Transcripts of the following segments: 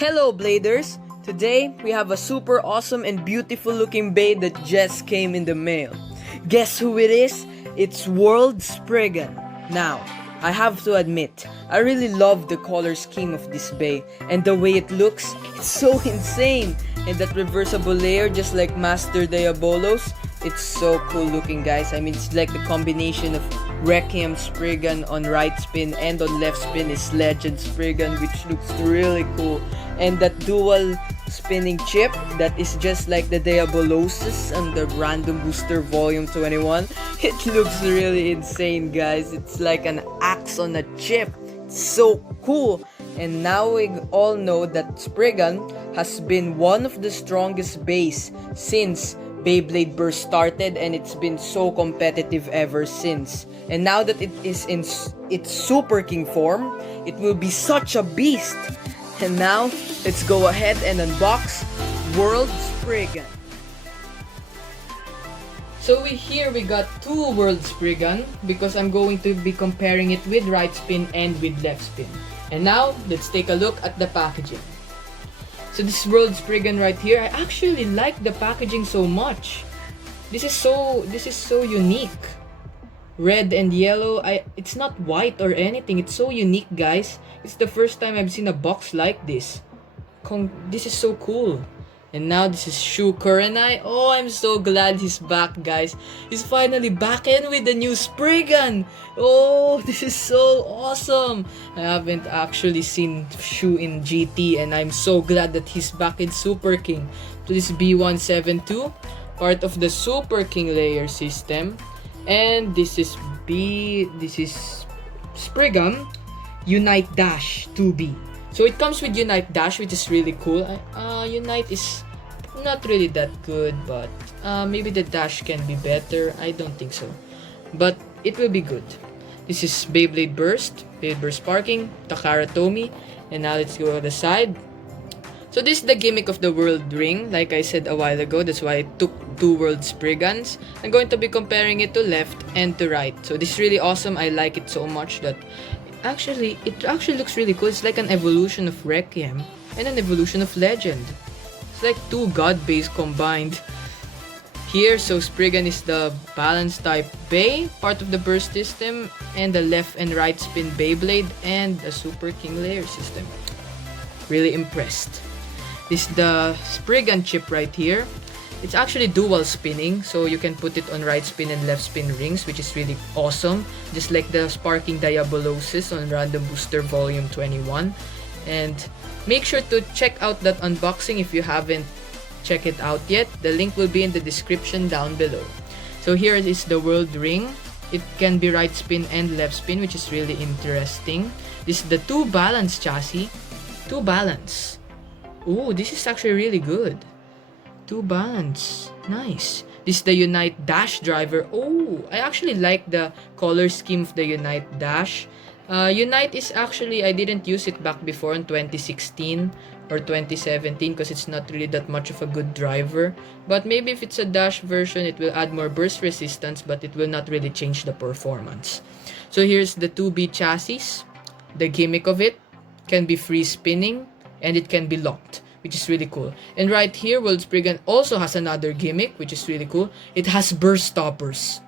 Hello Bladers! Today, we have a super awesome and beautiful looking blade that just came in the mail. Guess who it is? It's World Spriggan. Now, I have to admit, I really love the color scheme of this blade and the way it looks, it's so insane! And that reversible layer just like Master Diabolos, it's so cool looking guys. I mean, it's like the combination of Requiem Spriggan on right spin and on left spin is Legend Spriggan, which looks really cool. And that dual spinning chip that is just like the Diabolosis and the Random Booster Volume 21. It looks really insane guys. It's like an axe on a chip. It's so cool. And now we all know that Spriggan has been one of the strongest bays since Beyblade Burst started, and it's been so competitive ever since. And now that it is in its Super King form, it will be such a beast. And now, let's go ahead and unbox World Spriggan. So here we got two World Spriggan because I'm going to be comparing it with right spin and with left spin. And now, let's take a look at the packaging. So this World Spriggan right here, I actually like the packaging so much. This is so unique. Red and yellow, it's not white or anything. It's so unique, guys. It's the first time I've seen a box like this. This is so cool. And now this is Shu Kurenai. Oh, I'm so glad he's back, guys. He's finally back in with the new Spriggan. Oh, this is so awesome. I haven't actually seen Shu in GT, and I'm so glad that he's back in Super King. So this is B172, part of the Super King layer system. And this is Spriggan Unite Dash 2B. So it comes with Unite Dash, which is really cool. Unite is not really that good, but maybe the Dash can be better. I don't think so, but it will be good. This is Beyblade Burst, Beyblade Burst Sparking, Takara Tomy, and now let's go to the side. So this is the gimmick of the World Ring, like I said a while ago. That's why I took two World Spriggans. I'm going to be comparing it to left and to right. So this is really awesome. I like it so much that it actually looks really cool. It's like an evolution of Requiem and an evolution of Legend. It's like two god bays combined here. So Spriggan is the balance type bay, part of the burst system, and the left and right spin Beyblade and the Super King layer system. Really impressed. This is the Spriggan chip right here. It's actually dual spinning, so you can put it on right spin and left spin rings, which is really awesome. Just like the Sparking Diabolosis on Random Booster Volume 21. And make sure to check out that unboxing if you haven't checked it out yet. The link will be in the description down below. So here is the World Ring. It can be right spin and left spin, which is really interesting. This is the two balance chassis. Two balance. Ooh, this is actually really good. Two balance. Nice. This is the Unite Dash driver. Oh, I actually like the color scheme of the Unite Dash. Unite is actually, I didn't use it back before in 2016 or 2017 because it's not really that much of a good driver. But maybe if it's a Dash version, it will add more burst resistance, but it will not really change the performance. So here's the 2B chassis. The gimmick of it can be free spinning and it can be locked, which is really cool. And right here, World Spriggan also has another gimmick, which is really cool. It has burst stoppers.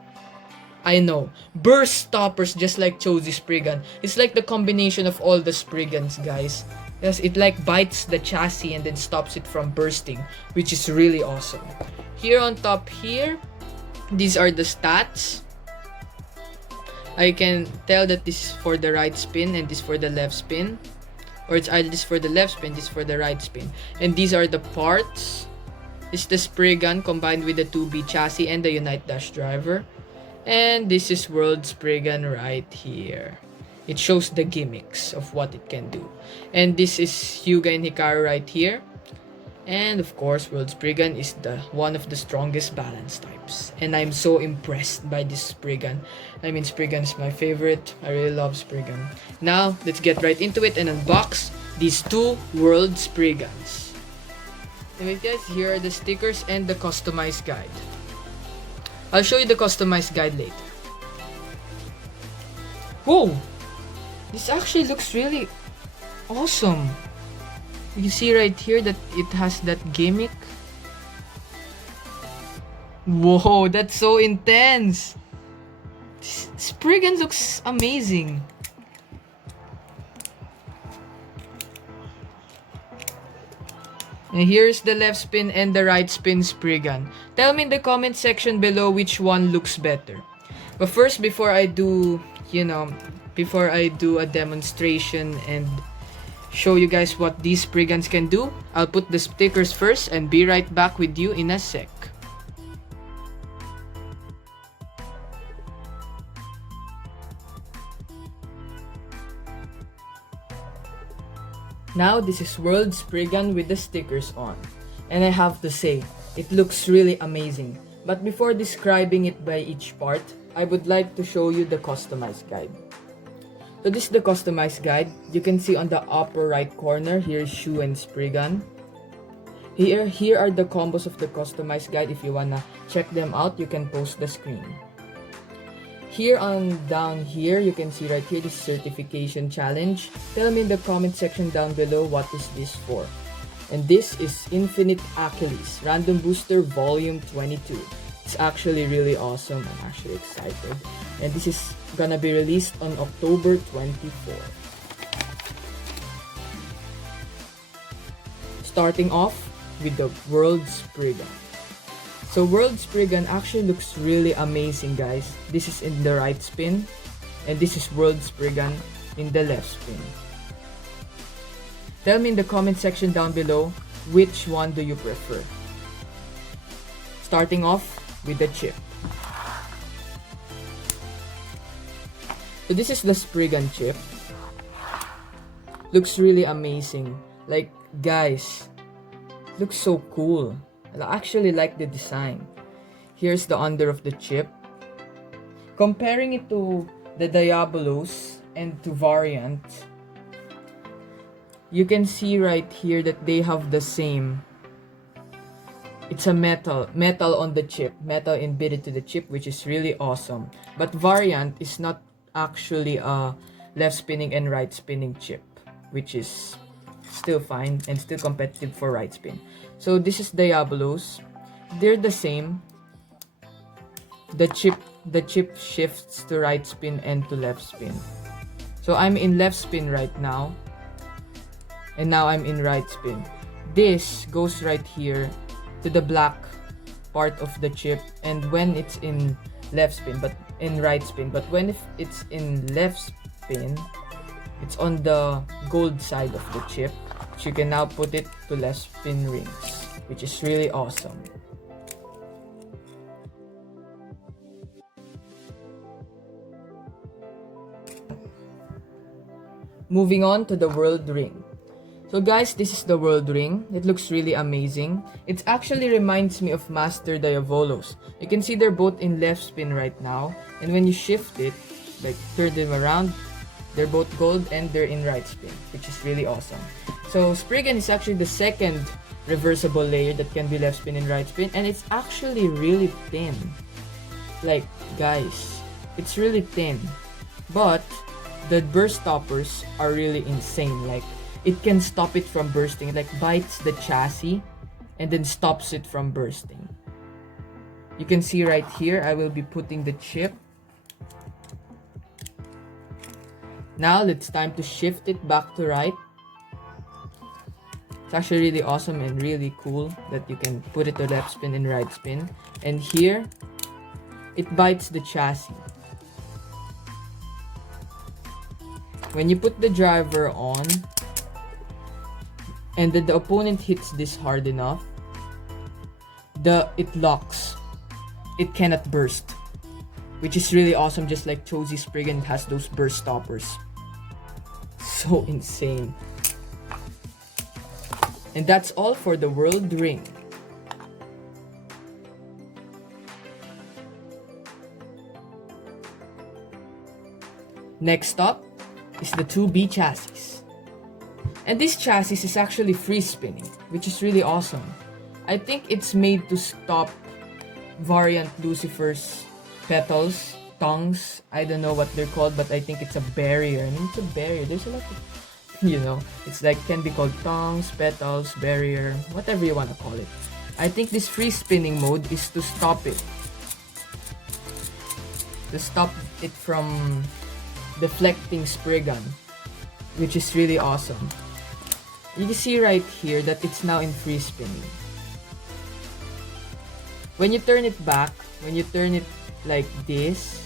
I know, burst stoppers just like Chozy Spriggan. It's like the combination of all the Spriggans, guys. Yes, it like bites the chassis and then stops it from bursting, which is really awesome. Here on top here, these are the stats. I can tell that this is for the right spin and this for the left spin. Or it's either this for the left spin, this for the right spin. And these are the parts. This is the Spriggan combined with the 2B chassis and the Unite Dash driver. And this is World Spriggan right here. It shows the gimmicks of what it can do. And this is Hyuga and Hikaru right here. And of course, World Spriggan is one of the strongest balance types. And I'm so impressed by this Spriggan. I mean, Spriggan is my favorite. I really love Spriggan. Now, let's get right into it and unbox these two World Spriggans. Anyway guys, here are the stickers and the customized guide. I'll show you the customized guide later. Whoa! This actually looks really awesome. You see right here that it has that gimmick. Whoa, that's so intense. Spriggan looks amazing. And here's the left spin and the right spin Spriggan. Tell me in the comment section below which one looks better. But first, before I do a demonstration and show you guys what these Spriggans can do, I'll put the stickers first and be right back with you in a sec. Now this is World Spriggan with the stickers on. And I have to say, it looks really amazing. But before describing it by each part, I would like to show you the customized guide. So this is the customized guide. You can see on the upper right corner, here is Shoe and Spriggan. Here are the combos of the customized guide. If you wanna check them out, you can post the screen. Here on down here, you can see right here, this certification challenge. Tell me in the comment section down below what is this for. And this is Infinite Achilles Random Booster Volume 22. It's actually really awesome. I'm actually excited. And this is gonna be released on October 24. Starting off with the World Spriggan. So World Spriggan actually looks really amazing, guys. This is in the right spin, and this is World Spriggan in the left spin. Tell me in the comment section down below, which one do you prefer? Starting off with the chip. So this is the Spriggan chip. Looks really amazing. Like, guys, looks so cool. I actually like the design. Here's the under of the chip. Comparing it to the Diabolos and to Variant, you can see right here that they have the same. It's a metal on the chip, metal embedded to the chip, which is really awesome. But Variant is not actually a left spinning and right spinning chip, which is still fine and still competitive for right spin. So this is Diabolos. They're the same. The chip shifts to right spin and to left spin. So I'm in left spin right now. And now I'm in right spin. This goes right here to the black part of the chip, and when it's in left spin, but in right spin. But when it's in left spin, it's on the gold side of the chip. So you can now put it to left spin rings, which is really awesome. Moving on to the World Ring. So guys, this is the World Ring. It looks really amazing. It actually reminds me of Master Diabolos. You can see they're both in left spin right now. And when you shift it, like turn them around, they're both gold and they're in right spin, which is really awesome. So Spriggan is actually the second reversible layer that can be left spin and right spin, and it's actually really thin. Like, guys, it's really thin. But the burst stoppers are really insane. Like, it can stop it from bursting. It like bites the chassis and then stops it from bursting. You can see right here, I will be putting the chip. Now it's time to shift it back to right. It's actually really awesome and really cool that you can put it to left spin and right spin. And here, it bites the chassis. When you put the driver on, and then the opponent hits this hard enough, it locks. It cannot burst, which is really awesome. Just like Chozy Spriggan has those burst stoppers. So insane. And that's all for the World Ring. Next up is the 2B chassis. And this chassis is actually free spinning, which is really awesome. I think it's made to stop Variant Lucifer's petals, tongues. I don't know what they're called, but I think it's a barrier. I mean, it's a barrier. There's a lot of you know, it's like can be called tongues, petals, barrier, whatever you want to call it. I think this free spinning mode is to stop it. To stop it from deflecting Spriggan, which is really awesome. You can see right here that it's now in free spinning. When you turn it back, when you turn it like this,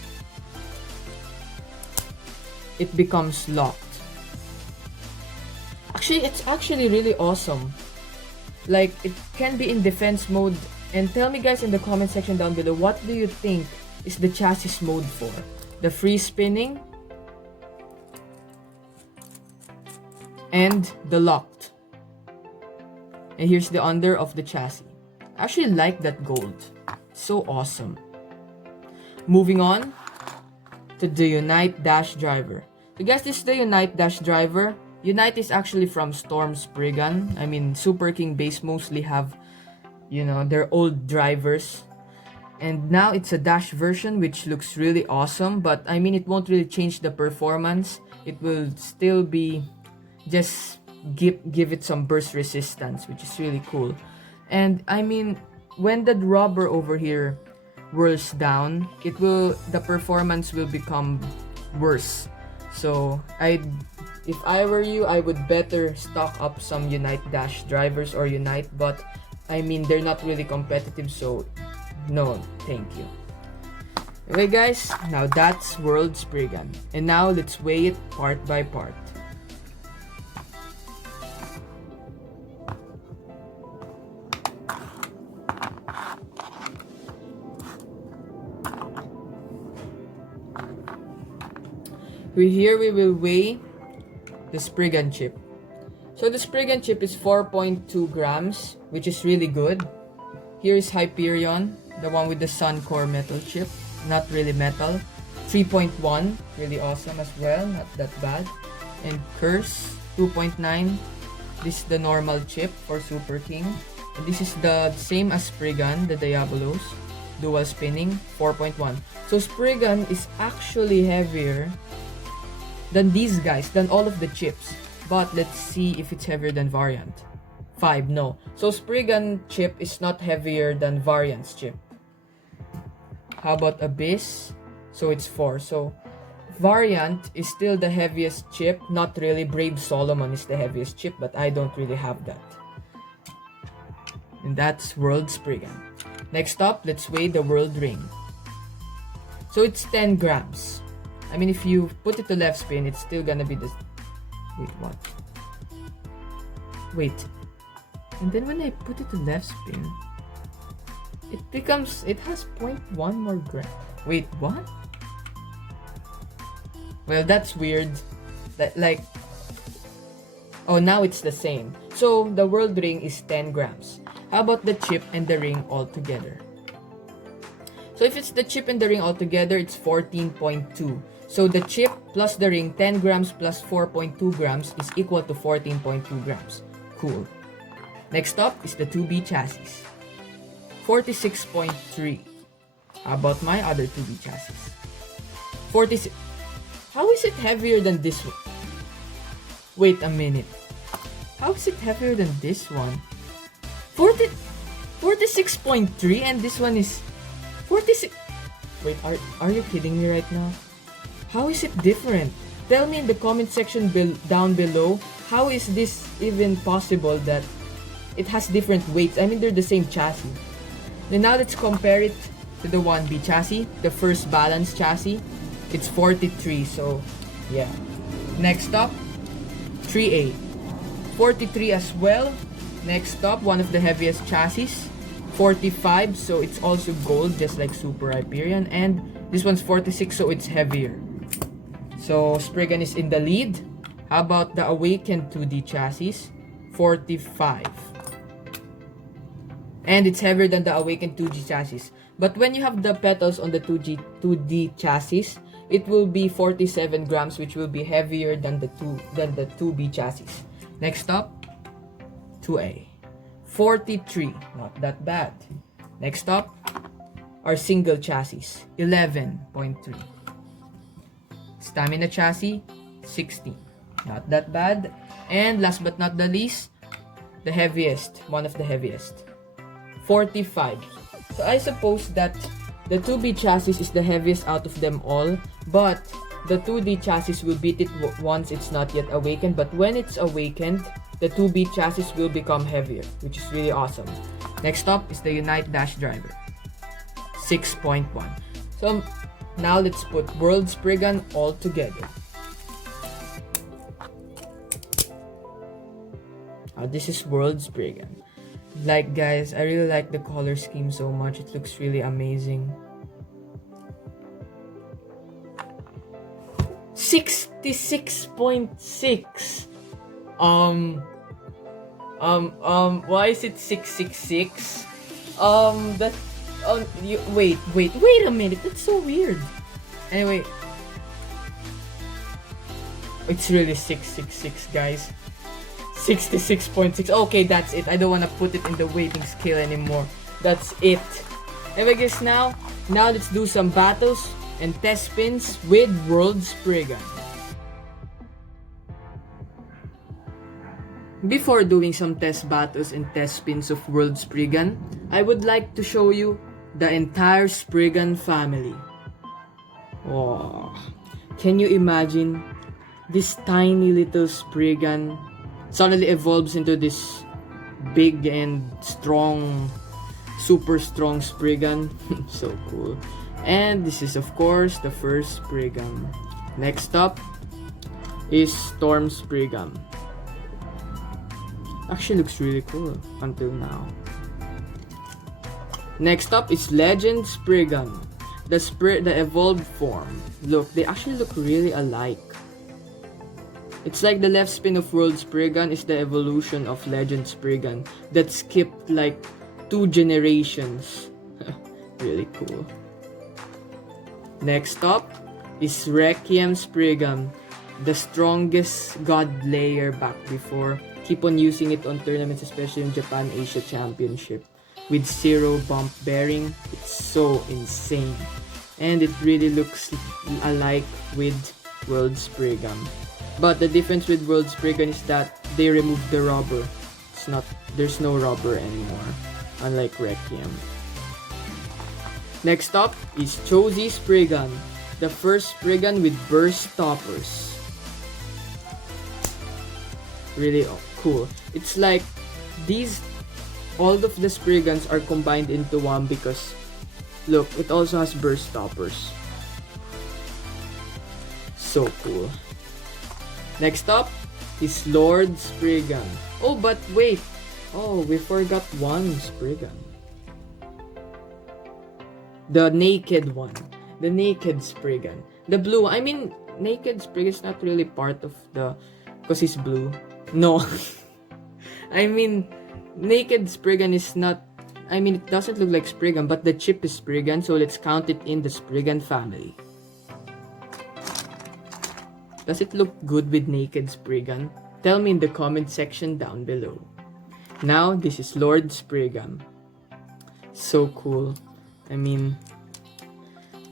it becomes locked. Actually, it's actually really awesome. Like, it can be in defense mode. And tell me guys in the comment section down below, what do you think is the chassis mode for? The free spinning and the locked. And here's the under of the chassis. I actually like that gold. So awesome. Moving on to the Unite Dash driver. So guys, this is the Unite Dash driver. Unite is actually from Storm Spriggan. I mean, Superking base mostly have, you know, their old drivers. And now it's a dash version, which looks really awesome. But I mean, it won't really change the performance. It will still be just give it some burst resistance, which is really cool. And I mean, when the rubber over here whirls down, the performance will become worse. So if I were you, I would better stock up some Unite Dash drivers or Unite, but I mean, they're not really competitive, so no, thank you. Okay guys, now that's World Spriggan. And now let's weigh it part by part. Here we will weigh the Spriggan chip. So the Spriggan chip is 4.2 grams, which is really good. Here is Hyperion, the one with the Sun Core metal chip, not really metal. 3.1, really awesome as well, not that bad. And Curse, 2.9. This is the normal chip for Superking. And this is the same as Spriggan, the Diabolos, dual spinning, 4.1. So Spriggan is actually heavier than these guys, than all of the chips. But let's see if it's heavier than Variant. 5, no. So Spriggan chip is not heavier than Variant's chip. How about Abyss? So it's 4. So Variant is still the heaviest chip. Not really. Brave Solomon is the heaviest chip, but I don't really have that. And that's World Spriggan. Next up, let's weigh the World Ring. So it's 10 grams. I mean, if you put it to left spin, it's still gonna be the... Wait, what? Wait. And then when I put it to left spin, it has 0.1 more gram. Wait, what? Well, that's weird. Like... Oh, now it's the same. So, the World Ring is 10 grams. How about the chip and the ring all together? So, if it's the chip and the ring all together, it's 14.2. So the chip plus the ring, 10 grams plus 4.2 grams is equal to 14.2 grams. Cool. Next up is the 2B chassis. 46.3. How about my other 2B chassis? 46. How is it heavier than this one? Wait a minute. How is it heavier than this one? 46.3 and this one is 46. Wait, are you kidding me right now? How is it different? Tell me in the comment section down below, how is this even possible that it has different weights? I mean, they're the same chassis. And now let's compare it to the 1B chassis, the first balance chassis. It's 43, so yeah. Next up, 3A. 43 as well. Next up, one of the heaviest chassis. 45, so it's also gold, just like Super Hyperion. And this one's 46, so it's heavier. So Spriggan is in the lead. How about the Awakened 2D chassis? 45. And it's heavier than the Awakened 2G chassis. But when you have the petals on the 2D chassis, it will be 47 grams, which will be heavier than the 2B chassis. Next up, 2A. 43. Not that bad. Next up, our single chassis. 11.3. Stamina chassis, 16. Not that bad. And last but not the least, the heaviest, one of the heaviest, 45. So I suppose that the 2B chassis is the heaviest out of them all, but the 2D chassis will beat it once it's not yet awakened, but when it's awakened, the 2B chassis will become heavier, which is really awesome. Next up is the Unite Dash driver, 6.1. So now let's put World Spriggan all together. This is World Spriggan. Like, guys, I really like the color scheme so much. It looks really amazing. 66.6. Why is it 666? Wait a minute. That's so weird. Anyway, it's really 666, guys. 66.6. Okay, that's it. I don't want to put it in the weighting scale anymore. That's it. And I guess now let's do some battles and test spins with World Spriggan. Before doing some test battles and test spins of World Spriggan, I would like to show you the entire Spriggan family. Oh, can you imagine this tiny little Spriggan suddenly evolves into this big and strong, super strong Spriggan? So cool. And this is of course the first Spriggan. Next up is Storm Spriggan. Actually looks really cool until now. Next up is Legend Spriggan, the evolved form. Look, they actually look really alike. It's like the left spin of World Spriggan is the evolution of Legend Spriggan that skipped like 2 generations. Really cool. Next up is Requiem Spriggan, the strongest god layer back before. Keep on using it on tournaments, especially in Japan Asia Championship. With 0 bump bearing, it's so insane. And it really looks alike with World Spriggan. But the difference with World Spriggan is that they removed the rubber. There's no rubber anymore, unlike Requiem. Next up is Chozy Spriggan, the first Spriggan with burst stoppers. Really cool. It's like all of the Spriggans are combined into one because look, it also has burst stoppers. So cool. Next up is Lord Spriggan. Oh, but wait. Oh, we forgot one Spriggan. The naked one. The naked Spriggan. The blue. I mean, naked Spriggan is not really part of the... because he's blue. No. I mean, naked Spriggan is not... I mean, it doesn't look like Spriggan, but the chip is Spriggan, so let's count it in the Spriggan family. Does it look good with naked Spriggan? Tell me in the comment section down below. Now, this is Lord Spriggan. So cool. I mean,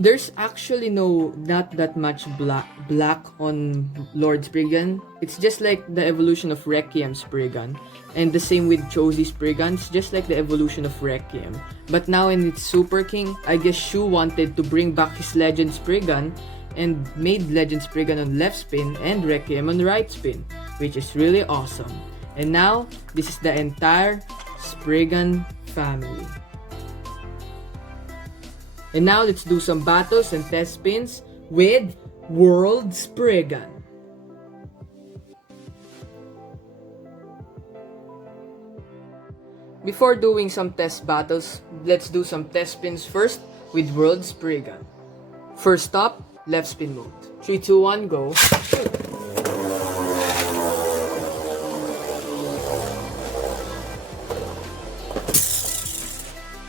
there's actually not that much black on Lord Spriggan. It's just like the evolution of Requiem Spriggan. And the same with Chozy Spriggan. It's just like the evolution of Requiem. But now in its Super King, I guess Shu wanted to bring back his Legend Spriggan and made Legend Spriggan on left spin and Requiem on right spin, which is really awesome. And now, this is the entire Spriggan family. And now, let's do some battles and test spins with World Spriggan. Before doing some test battles, let's do some test spins first with World Spriggan. First up, left spin mode. 3, 2, 1, go.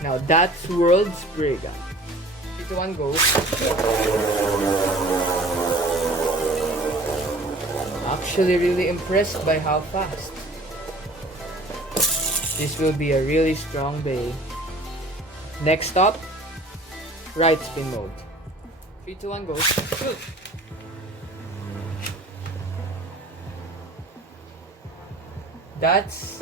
Now that's World Spriggan. 3, 2, 1, go. Actually really impressed by how fast. This will be a really strong bay. Next up, right spin mode. 3, 2, 1, go. Shoot! That's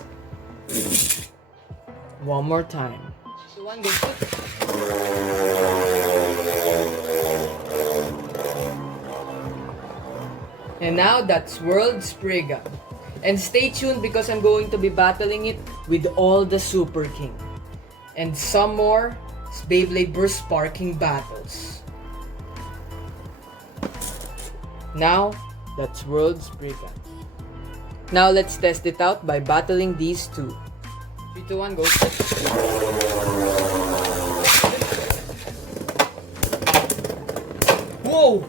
one more time. So one goes. And now that's World Spriggan. And stay tuned because I'm going to be battling it with all the Super King. And some more Beyblade vs Sparking battles. Now, that's World Spriggan. Now let's test it out by battling these two. 3, 2, 1, go. Whoa!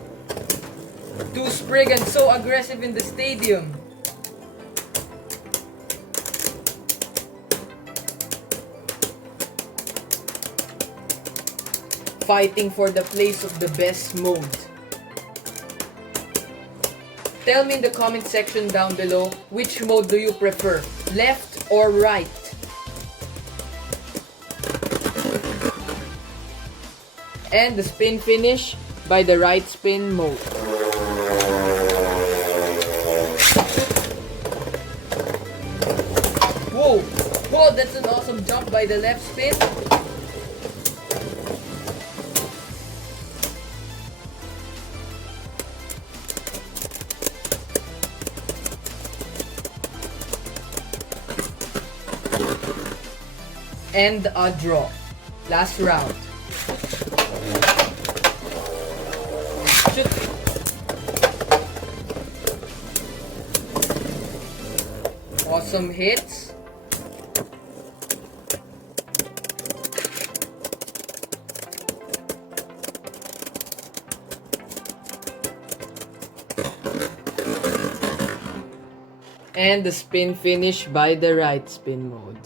Two Spriggan so aggressive in the stadium. Fighting for the place of the best mode. Tell me in the comment section down below, which mode do you prefer? Left or right? And the spin finish by the right spin mode. Whoa! Whoa, that's an awesome jump by the left spin. And a draw. Last round. Shoot. Awesome hits. And the spin finish by the right spin mode.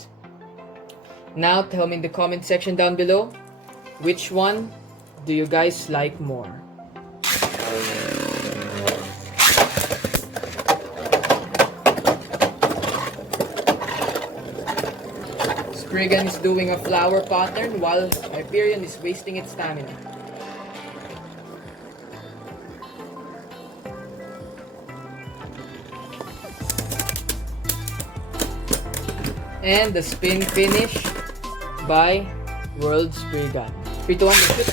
Now tell me in the comment section down below, which one do you guys like more? Spriggan is doing a flower pattern while Hyperion is wasting its stamina. And the spin finish by World Spriggan. 3, 2, 1, shoot.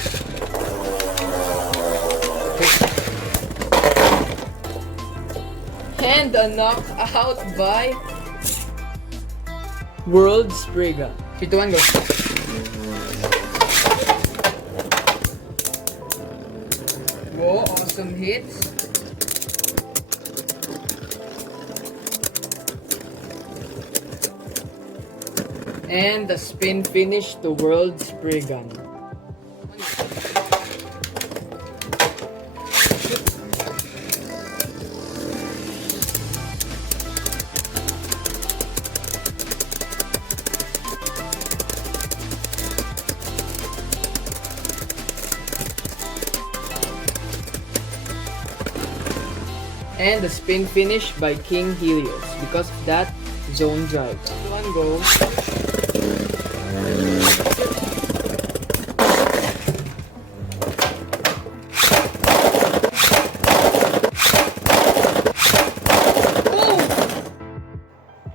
And a knockout by World Spriggan. 3, 2, 1, go. Whoa, awesome hits. And the spin finish to World Spriggan. And the spin finish by King Helios because of that zone drive. One go.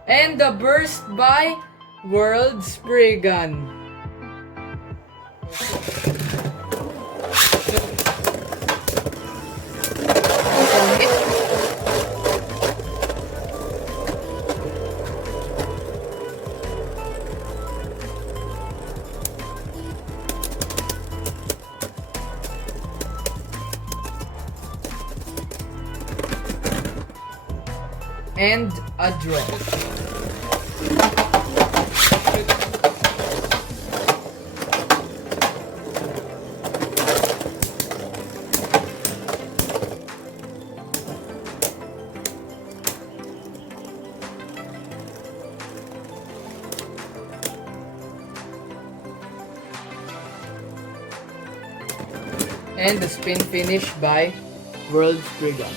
And the burst by World Spriggan. And a draw. And the spin finish by World Spriggan.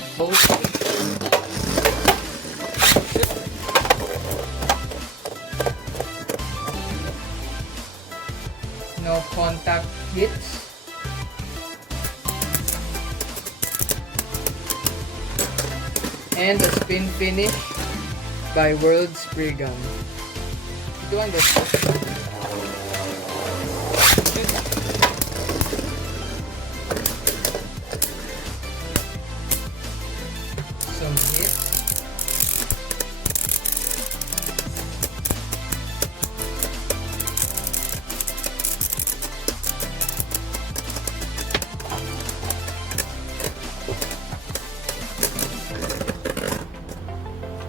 No contact hits. And the spin finish by World Spriggan. Ito ang gusto. Some hits.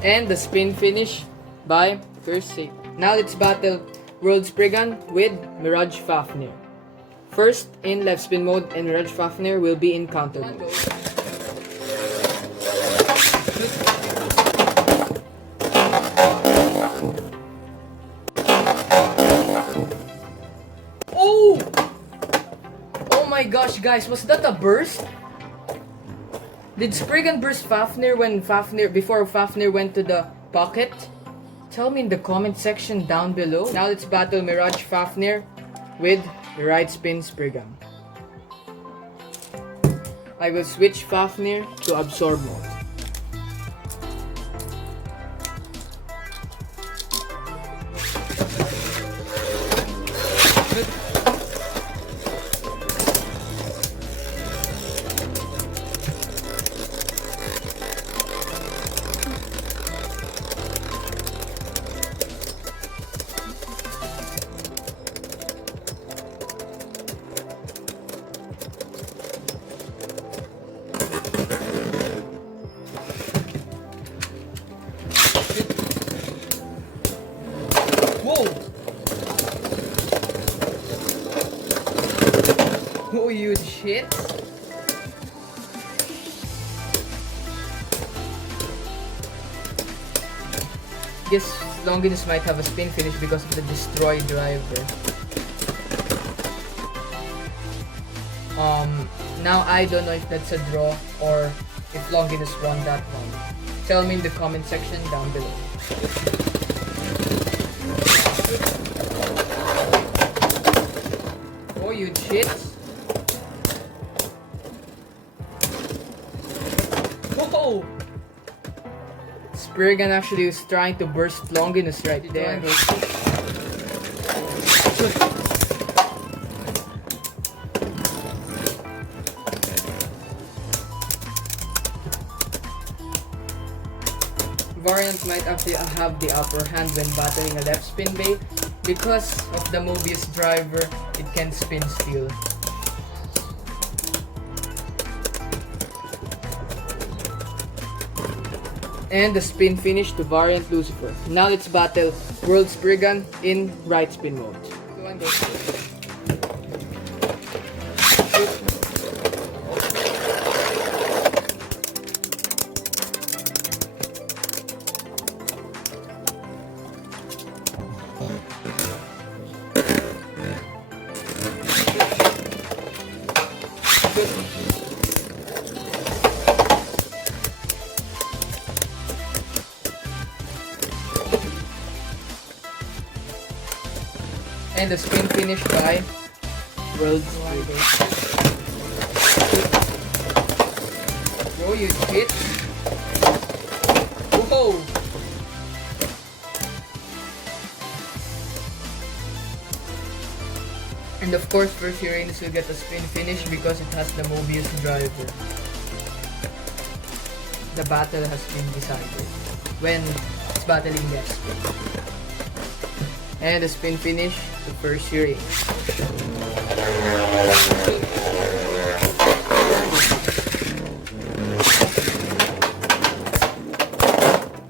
And the spin finish by First Save. Now let's battle World Spriggan with Mirage Fafnir. First, in left spin mode, and Mirage Fafnir will be in counter mode. Oh! Oh my gosh, guys, was that a burst? Did Spriggan burst Fafnir before Fafnir went to the pocket? Tell me in the comment section down below. Now let's battle Mirage Fafnir with the right spin Spriggan. I will switch Fafnir to absorb mode. Whoa! Oh, you shit! Guess Longinus might have a spin finish because of the destroy driver. Now I don't know if that's a draw or if Longinus won that one. Tell me in the comment section down below. Oh, you shit! Whoa! Spriggan actually was trying to burst Longinus right there. Variant might actually have the upper hand when battling a left spin bay because of the Mobius driver, it can spin steel. And the spin finish to Variant Lucifer. Now let's battle World Spriggan in right spin mode. And the spin finish by World Spriggan. Oh, you hit! Whoa! And of course, first Uranus will get a spin finish because it has the Mobius driver. The battle has been decided when it's battling left spin. And the spin finish to first Uranus.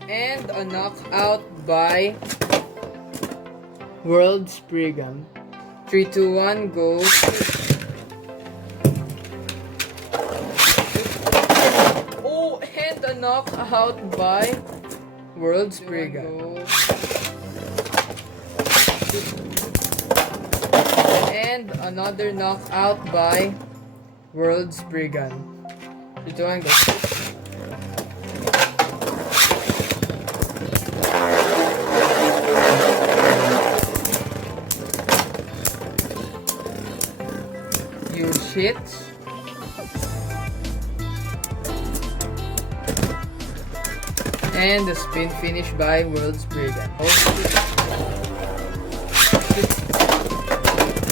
And a knockout by World Spriggan. 3, 2, 1, go. Oh, and a knockout by World Spriggan. And another knockout by World Spriggan. 3, 2, 1, go. You shit. And the spin finish by World Spriggan.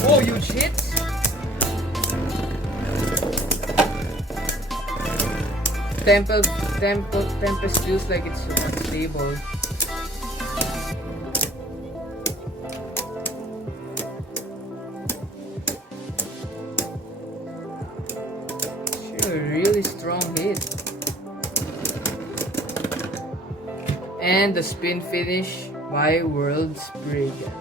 Oh, huge hits! Tempest feels like it's unstable. It's a really strong hit. And the spin finish by World Spriggan.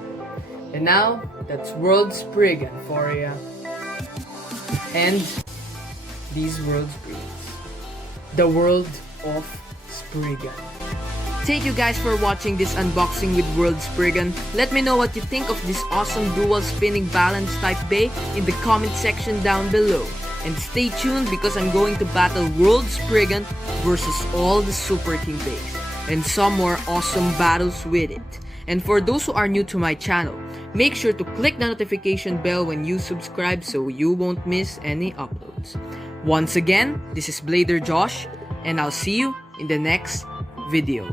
And now, that's World Spriggan for you. And these World Spriggans. The World of Spriggan. Thank you guys for watching this unboxing with World Spriggan. Let me know what you think of this awesome dual spinning balance type bay in the comment section down below. And stay tuned because I'm going to battle World Spriggan versus all the Superking bays. And some more awesome battles with it. And for those who are new to my channel, make sure to click the notification bell when you subscribe so you won't miss any uploads. Once again, this is Blader Josh, and I'll see you in the next video.